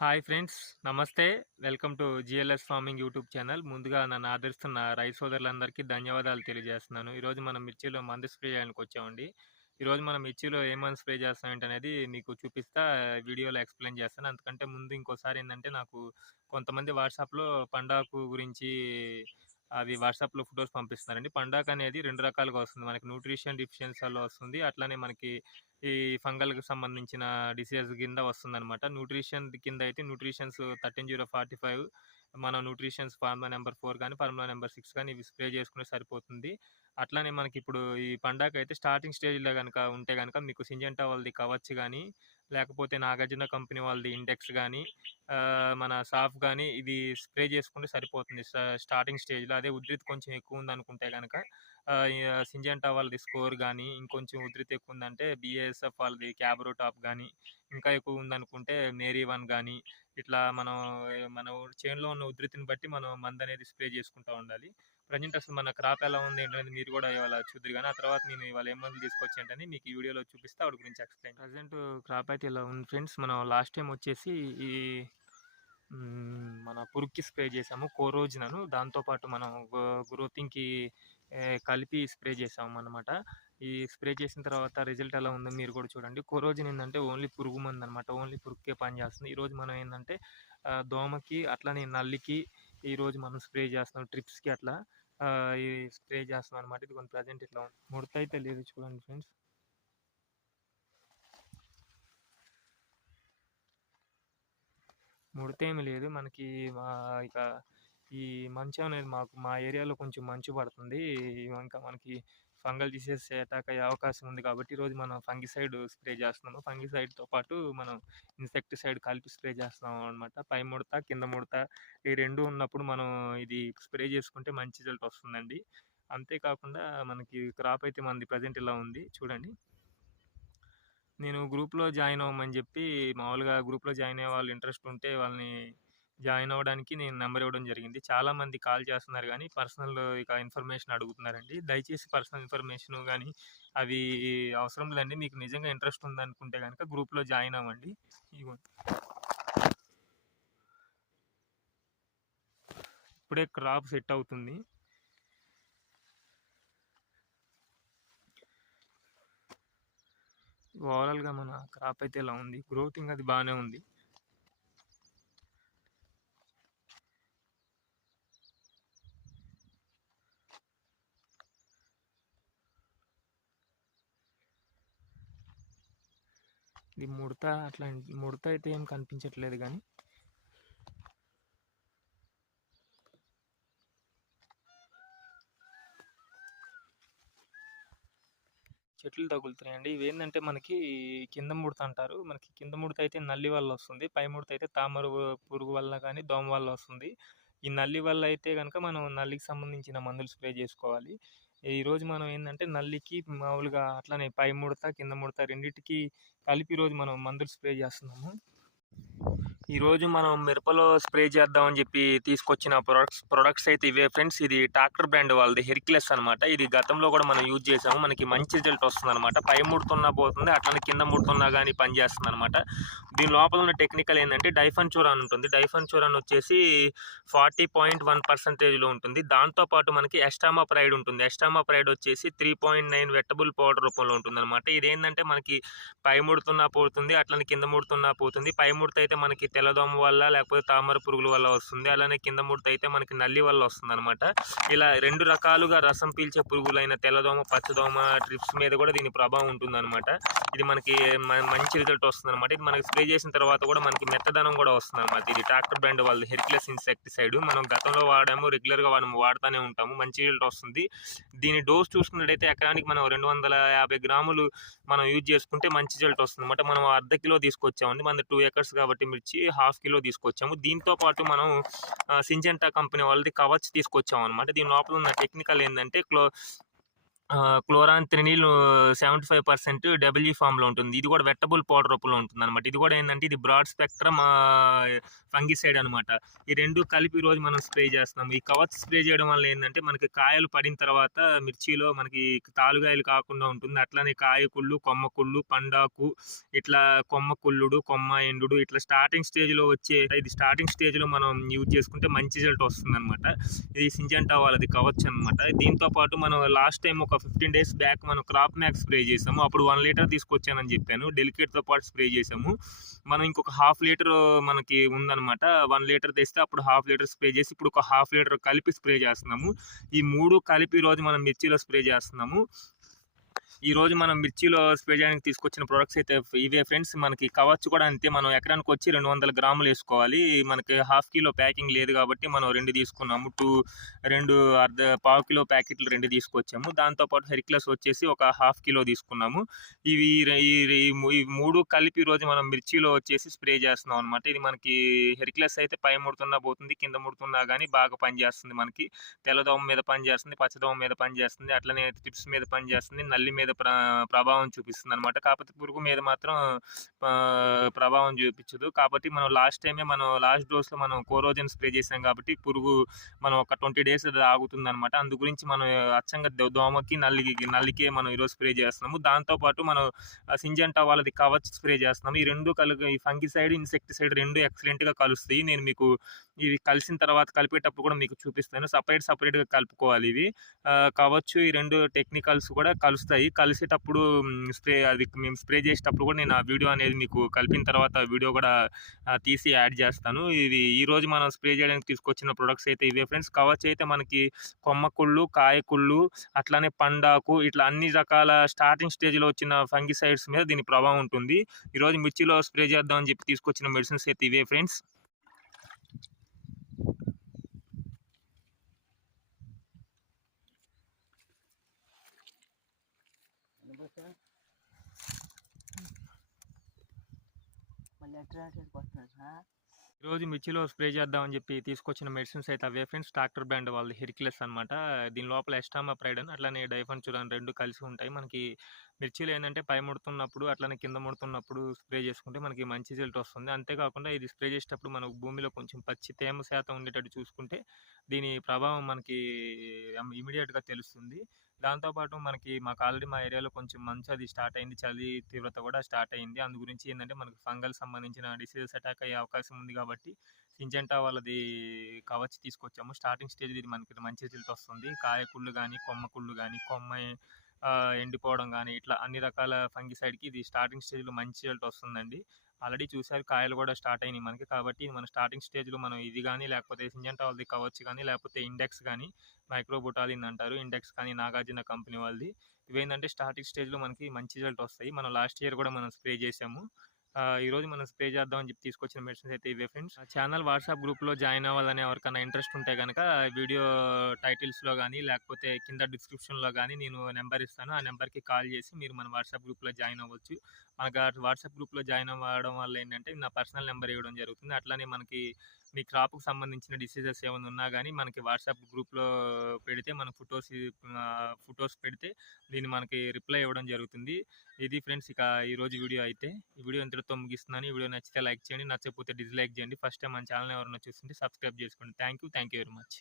Hi friends, నమస్తే. Welcome to GLS farming YouTube channel. ముందుగా నన్ను ఆదరిస్తున్న రైతు సోదరులందరికీ ధన్యవాదాలు తెలియజేస్తున్నాను. ఈరోజు మనం మిర్చిలో మందు స్ప్రే చేయడానికి వచ్చామండి. ఈరోజు మనం మిర్చిలో ఏ మందు స్ప్రే చేస్తాం ఏంటనేది మీకు చూపిస్తా, వీడియోలో ఎక్స్ప్లెయిన్ చేస్తాను. అంతకంటే ముందు ఇంకోసారి ఏంటంటే, నాకు కొంతమంది వాట్సాప్లో పండాకు గురించి అవి వాట్సాప్లో ఫొటోస్ పంపిస్తున్నారండి. పండాకు అనేది రెండు రకాలుగా వస్తుంది. మనకి న్యూట్రిషన్ డిఫిషియన్సీ వల్ల వస్తుంది, అట్లానే మనకి ఈ ఫంగల్కి సంబంధించిన డిసీజ్ కింద వస్తుందన్నమాట. న్యూట్రిషన్ కింద అయితే న్యూట్రిషన్స్ 13045, మనం న్యూట్రిషన్స్ ఫార్ములా నెంబర్ 4 కానీ ఫార్ములా నెంబర్ 6 కానీ ఇవి స్ప్రే చేసుకుంటే సరిపోతుంది. అట్లానే మనకి ఇప్పుడు ఈ పండాక అయితే స్టార్టింగ్ స్టేజ్లో కనుక ఉంటే కనుక మీకు సింజెంటా వాళ్ళది కవచ్ కానీ, లేకపోతే నాగార్జున కంపెనీ వాళ్ళది ఇండెక్స్ కానీ, మన సాఫ్ కానీ ఇది స్ప్రే చేసుకుంటే సరిపోతుంది స్టార్టింగ్ స్టేజ్లో. అదే ఉధృతి కొంచెం ఎక్కువ ఉందనుకుంటే కనుక సింజెంటా వాళ్ళది స్కోర్ కానీ, ఇంకొంచెం ఉధృతి ఎక్కువ ఉందంటే బిఏఎస్ఎఫ్ వాళ్ళది క్యాబ్రో టాప్ కానీ, ఇంకా ఎక్కువ ఉందనుకుంటే మేరీ వన్ కానీ, ఇట్లా మన చేనులో ఉన్న ఉధృతిని బట్టి మనం మందు అనేది స్ప్రే చేసుకుంటూ ఉండాలి. ప్రజెంట్ అసలు మన క్రాప్ ఎలా ఉంది ఏంటనేది మీరు కూడా ఇవాళ చూద్దరు కానీ, ఆ తర్వాత నేను ఇవాళ ఏం మందులు తీసుకొచ్చి ఏంటని మీకు ఈ వీడియోలో చూపిస్తే వాటి గురించి ఎక్స్ప్లెయిన్. ప్రజెంట్ క్రాప్ అయితే ఇలా ఉంది ఫ్రెండ్స్. మనం లాస్ట్ టైం వచ్చేసి ఈ మన పురుగుకి స్ప్రే చేసాము కోరోజినను. దాంతోపాటు మనం గ్రోతింగ్కి కలిపి స్ప్రే చేసాము అన్నమాట. ఈ స్ప్రే చేసిన తర్వాత రిజల్ట్ ఎలా ఉందో మీరు కూడా చూడండి. కోరోజిన్ ఏంటంటే ఓన్లీ పురుగు మందు అనమాట, ఓన్లీ పురుగుకే పనిచేస్తుంది. ఈరోజు మనం ఏంటంటే దోమకి అట్లానే నల్లికి ఈరోజు మనం స్ప్రే చేస్తున్నాం, ట్రిప్స్కి అట్లా ఈ స్ప్రే చేస్తున్నాం అనమాట. ఇది కొంచెం ప్రజెంట్ ఇట్లా ఉంది. ముడత అయితే లేదు చూడండి ఫ్రెండ్స్. ముడత ఏమి లేదు మనకి. ఇక ఈ మంచు అనేది మా ఏరియాలో కొంచెం మంచు పడుతుంది. ఇంకా మనకి ఫంగల్ డిసీజెస్ అటాక్ అయ్యే అవకాశం ఉంది కాబట్టి ఈరోజు మనం ఫంగిసైడ్ స్ప్రే చేస్తున్నాము. ఫంగిసైడ్తో పాటు మనం ఇన్సెక్టిసైడ్ కలిపి స్ప్రే చేస్తున్నాం అనమాట. పై ముడత కింద ముడత ఈ రెండు ఉన్నప్పుడు మనం ఇది స్ప్రే చేసుకుంటే మంచి రిజల్ట్ వస్తుందండి. అంతేకాకుండా మనకి క్రాప్ అయితే మనది ప్రజెంట్ ఇలా ఉంది చూడండి. నేను గ్రూప్లో జాయిన్ అవ్వమని చెప్పి మామూలుగా గ్రూప్లో జాయిన్ అయ్యే వాళ్ళు ఇంట్రెస్ట్ ఉంటే వాళ్ళని జాయిన్ అవ్వడానికి నేను నెంబర్ ఇవ్వడం జరిగింది. చాలామంది కాల్ చేస్తున్నారు కానీ పర్సనల్ ఇక ఇన్ఫర్మేషన్ అడుగుతున్నారండి. దయచేసి పర్సనల్ ఇన్ఫర్మేషన్ కానీ అవి అవసరం లేదండి. మీకు నిజంగా ఇంట్రెస్ట్ ఉందనుకుంటే కనుక గ్రూప్లో జాయిన్ అవ్వండి. ఇప్పుడే క్రాప్ సెట్ అవుతుంది. ఓవరాల్గా మన క్రాప్ అయితే ఇలా ఉంది. గ్రోతింగ్ అది బాగానే ఉంది. ఇది ముడత అట్లా ముడత అయితే ఏం కనిపించట్లేదు కానీ చెట్లు తగులుతున్నాయండి. ఇవి ఏంటంటే మనకి కింద ముడత అంటారు. మనకి కింద ముడత అయితే నల్లి వల్ల వస్తుంది, పై ముడత అయితే తామర పురుగు వల్ల కానీ దోమ వల్ల వస్తుంది. ఈ నల్లి వల్ల అయితే కనుక మనం నల్లికి సంబంధించిన మందులు స్ప్రే చేసుకోవాలి. ఈరోజు మనం ఏంటంటే నల్లికి మామూలుగా అట్లానే పై ముడత కింద ముడత రెండింటికి కలిపి ఈరోజు మనం మందులు స్ప్రే చేస్తున్నాము. ఈరోజు మనం మిరపలో స్ప్రే చేద్దామని చెప్పి తీసుకొచ్చిన ప్రొడక్ట్స్ అయితే ఇవే ఫ్రెండ్స్. ఇది ట్రాక్టర్ బ్రాండ్ వాళ్ళది హెర్క్యులస్ అనమాట. ఇది గతంలో కూడా మనం యూజ్ చేసాము. మనకి మంచి రిజల్ట్ వస్తుంది అనమాట. పై ముడుతున్నా పోతుంది, అట్లనే కింద ముడుతున్నా కానీ పనిచేస్తుంది అనమాట. దీని లోపల ఉన్న టెక్నికల్ ఏంటంటే డైఫెన్చూరాన్ ఉంటుంది. డైఫెన్చూరాన్ వచ్చేసి 40.1% ఉంటుంది. దాంతోపాటు మనకి ఎస్టామాప్రైడ్ ఉంటుంది. ఎస్టామాప్రైడ్ వచ్చేసి 3.9 వెట్టబుల్ పౌడర్ రూపంలో ఉంటుంది అనమాట. ఇదేంటంటే మనకి పై ముడుతున్నా పోతుంది, అట్లనే కింద ముడుతున్నా పోతుంది. పై ముడత అయితే మనకి తెల్లదోమ వల్ల లేకపోతే తామర పురుగుల వల్ల వస్తుంది, అలానే కింద ముడత అయితే మనకి నల్లి వల్ల వస్తుంది అనమాట. ఇలా రెండు రకాలుగా రసం పీల్చే పురుగులైన తెల్లదోమ పచ్చదోమ ట్రిప్స్ మీద కూడా దీని ప్రభావం ఉంటుంది అనమాట. ఇది మనకి మంచి రిజల్ట్ వస్తుంది అనమాట. ఇది మనకి స్ప్రే చేసిన తర్వాత కూడా మనకి మెత్తదనం కూడా వస్తుంది అనమాట. ఇది ట్రాక్టర్ బ్రాండ్ వాళ్ళది హెర్క్యులస్ ఇన్సెక్టిసైడ్. మనం గతంలో వాడాము, రెగ్యులర్గా మనం వాడుతూనే ఉంటాము, మంచి రిజల్ట్ వస్తుంది. దీని డోస్ చూసుకున్నట్టయితే ఎకరానికి మనం 250 గ్రాములు మనం యూజ్ చేసుకుంటే మంచి రిజల్ట్ వస్తుంది అనమాట. మనం అర్ధ కిలో తీసుకొచ్చామండి, మన 2 acres కాబట్టి మిర్చి ½ కిలో తీసుకొచ్చాము. దీంతో పాటు మనం సింజెంటా కంపెనీ వాళ్ళది కవచ్ తీసుకొచ్చాము అనమాట. దీని లోపల ఉన్న టెక్నికల్ ఏంటంటే క్లోరాన్-త్రినిల్ 75% డబ్ల్యూ ఫామ్‌లో ఉంటుంది. ఇది కూడా వెట్టబుల్ పౌడర్ రూపంలో ఉంటుందనమాట. ఇది కూడా ఏందంటే ఇది బ్రాడ్ స్పెక్ట్రమ్ ఫంగిసైడ్ అనమాట. ఈ 2 కలిపి ఈరోజు మనం స్ప్రే చేస్తున్నాము. ఈ కవచ్ స్ప్రే చేయడం వల్ల ఏందంటే మనకి కాయలు పడిన తర్వాత మిర్చిలో మనకి తాలుగాయలు కాకుండా ఉంటుంది. అట్లనే కాయ కుళ్ళు, కొమ్మ కుళ్ళు, పండాకు ఇట్లా కొమ్మ కుళ్ళుడు, కొమ్మ ఎండుడు ఇట్లా స్టార్టింగ్ స్టేజ్‌లో వచ్చే ఇది స్టార్టింగ్ స్టేజ్‌లో మనం యూజ్ చేసుకుంటే మంచి రిజల్ట్ వస్తుందనమాట. ఇది సింజెంటా వాళ్ళది కవచ్ అనమాట. దీంతో పాటు మనం లాస్ట్ టైం ఒక 15 డేస్ బ్యాక్ మనం క్రాప్ మ్యాక్స్ స్ప్రే చేసాము. అప్పుడు 1 లీటర్ తీసుకొచ్చానని చెప్పాను. డెలికేట్‌తో పాటు స్ప్రే చేసాము. మనం ఇంకొక హాఫ్ లీటర్ మనకి ఉందనమాట. 1 లీటర్ తెస్తే అప్పుడు హాఫ్ లీటర్ స్ప్రే చేసి ఇప్పుడు ఒక హాఫ్ లీటర్ కలిపి స్ప్రే చేస్తున్నాము. ఈ 3 కలిపి ఈరోజు మనం మిర్చిలో స్ప్రే చేస్తున్నాము. ఈరోజు మనం మిర్చిలో స్ప్రే చేయడానికి తీసుకొచ్చిన ప్రొడక్ట్స్ అయితే ఇవే ఫ్రెండ్స్. మనకి కవచ్ కూడా అంతే. మనం ఎకరానికి వచ్చి 200 గ్రాములు వేసుకోవాలి. మనకి హాఫ్ కిలో ప్యాకింగ్ లేదు కాబట్టి మనం 2 తీసుకున్నాము. 2 పావు కిలో ప్యాకెట్లు 2 తీసుకొచ్చాము. దాంతోపాటు హెర్క్యులస్ వచ్చేసి ఒక హాఫ్ కిలో తీసుకున్నాము. ఇవి ఈ 3 కలిపి ఈరోజు మనం మిర్చిలో వచ్చేసి స్ప్రే చేస్తున్నాం అనమాట. ఇది మనకి హెర్క్యులస్ అయితే పై ముడుతున్నా పోతుంది, కింద ముడుతున్నా కానీ బాగా పనిచేస్తుంది. మనకి తెల్లదోమ మీద పనిచేస్తుంది, పచ్చదోమ మీద పనిచేస్తుంది, అట్లనే టిప్స్ మీద పనిచేస్తుంది, నల్లి మీద ప్రభావం చూపిస్తుంది అనమాట. కాకపోతే పురుగు మీద మాత్రం ప్రభావం చూపించదు. కాబట్టి మనం లాస్ట్ టైమే మనం లాస్ట్ డోస్లో మనం కోరోజన్ స్ప్రే చేసాం కాబట్టి పురుగు మనం ఒక 20 డేస్ ఆగుతుంది అనమాట. అందు గురించి మనం అచ్చంగా దోమకి నల్లికే మనం ఈరోజు స్ప్రే చేస్తున్నాము. దాంతోపాటు మనం సింజెంటా వాళ్ళది కవచ్ స్ప్రే చేస్తున్నాము. ఈ 2 ఈ ఫంగిసైడ్, ఇన్సెక్టిసైడ్ 2 ఎక్సలెంట్గా కలుస్తాయి. నేను మీకు ఇవి కలిసిన తర్వాత కలిపేటప్పుడు కూడా మీకు చూపిస్తాను. సపరేట్‌గా కలుపుకోవాలి ఇవి. కవచ్చు ఈ 2 టెక్నికల్స్ కూడా కలుస్తాయి. కలిసేటప్పుడు మేము స్ప్రే చేసేటప్పుడు కూడా నేను ఆ వీడియో అనేది మీకు కలిపిన తర్వాత వీడియో కూడా తీసి యాడ్ చేస్తాను. ఇది ఈరోజు మనం స్ప్రే చేయడానికి తీసుకొచ్చిన ప్రొడక్ట్స్ అయితే ఇవే ఫ్రెండ్స్. కవచ్ అయితే మనకి కొమ్మ కుళ్ళు, కాయ కుళ్ళు, అట్లానే పండాకు ఇట్లా అన్ని రకాల స్టార్టింగ్ స్టేజ్‌లో వచ్చిన ఫంగిసైడ్స్ మీద దీని ప్రభావం ఉంటుంది. ఈరోజు మిర్చిలో స్ప్రే చేద్దాం అని చెప్పి తీసుకొచ్చిన మెడిసిన్స్ అయితే ఇవే ఫ్రెండ్స్. ఈరోజు మిర్చిలో స్ప్రే చేద్దామని చెప్పి తీసుకొచ్చిన మెడిసిన్స్ అయితే అవే ఫ్రెండ్స్. డాక్టర్ బ్రాండ్ వాళ్ళది హెర్క్యులస్ అనమాట. దీని లోపల ఎస్టామాప్రైడ్ అట్లానే డైఫెన్చురాన్ 2 కలిసి ఉంటాయి. మనకి మిర్చిలో ఏంటంటే పై ముడుతున్నప్పుడు అట్లనే కింద ముడుతున్నప్పుడు స్ప్రే చేసుకుంటే మనకి మంచి రిజల్ట్ వస్తుంది. అంతేకాకుండా ఇది స్ప్రే చేసేటప్పుడు మనకు భూమిలో కొంచెం పచ్చి తేమ శాతం ఉండేటట్టు చూసుకుంటే దీని ప్రభావం మనకి ఇమీడియట్‌గా తెలుస్తుంది. దాంతోపాటు మాకు ఆల్రెడీ మా ఏరియాలో కొంచెం మంచు అది స్టార్ట్ అయింది. చలి తీవ్రత కూడా స్టార్ట్ అయింది. అందు గురించి ఏందంటే మనకు ఫంగల్ సంబంధించిన డిసీజెస్ అటాక్ అయ్యే అవకాశం ఉంది కాబట్టి సింజెంటా వాళ్ళది కవచ్ తీసుకొచ్చాము. స్టార్టింగ్ స్టేజ్‌లో ఇది మనకి మంచి రిజల్ట్ వస్తుంది. కాయ కుళ్ళు గానీ, కొమ్మ కుళ్ళు గానీ, ఎండిపోవడం గానీ ఇట్లా అన్ని రకాల ఫంగిసైడ్‌కి ఇది స్టార్టింగ్ స్టేజ్‌లో మంచి రిజల్ట్ వస్తుందండి. ఆల్రెడీ చూసారు కాయలు కూడా స్టార్ట్ అయినాయి మనకి. కాబట్టి మన స్టార్టింగ్ స్టేజ్‌లో మనం ఇది గానీ, లేకపోతే సింజెంటా వాళ్ళది కవచ్ గానీ, లేకపోతే ఇండెక్స్ గానీ, మైక్రోబుటాలిన్ అంటారు. ఇండెక్స్ కానీ నాగార్జున కంపెనీ వాళ్ళది. ఇవేంటంటే స్టార్టింగ్ స్టేజ్‌లో మనకి మంచి రిజల్ట్ వస్తాయి. మనం లాస్ట్ ఇయర్ కూడా మనం స్ప్రే చేసాము. ఈరోజు మనం స్ప్రే చేద్దాం అని చెప్పి తీసుకొచ్చిన మెడిసిన్స్ అయితే ఇవే ఫ్రెండ్స్. ఛానల్ వాట్సాప్ గ్రూప్‌లో జాయిన్ అవ్వాలని ఎవరికైనా ఇంట్రెస్ట్ ఉంటే గనక వీడియో టైటిల్స్‌లో గానీ, లేకపోతే కింద డిస్క్రిప్షన్‌లో గానీ నేను నెంబర్ ఇస్తాను. ఆ నెంబర్‌కి కాల్ చేసి మీరు మన వాట్సాప్ గ్రూప్‌లో జాయిన్ అవ్వచ్చు. మనకు వాట్సాప్ గ్రూప్‌లో జాయిన్ అవ్వడం వల్ల ఏంటంటే నా పర్సనల్ నెంబర్ ఇవ్వడం జరుగుతుంది. అట్లానే మనకి మీ క్రాప్‌కి సంబంధించిన డిసీజెస్ ఏమైనా ఉన్నా గానీ మనకి వాట్సాప్ గ్రూప్‌లో పెడితే మన ఫోటోస్ పెడితే దీన్ని మనకి రిప్లై ఇవ్వడం జరుగుతుంది. ఇది ఫ్రెండ్స్ ఇక ఈరోజు వీడియో అయితే. ఈ వీడియో ఇంతటితో ముగిస్తున్నాను. ఈ వీడియో నచ్చితే లైక్ చేయండి. నచ్చకపోతే డిస్లైక్ చేయండి. ఫస్ట్ టైం మన ఛానల్ ఎవరైనా చూస్తుంటే సబ్స్క్రైబ్ చేసుకోండి. Thank you very much.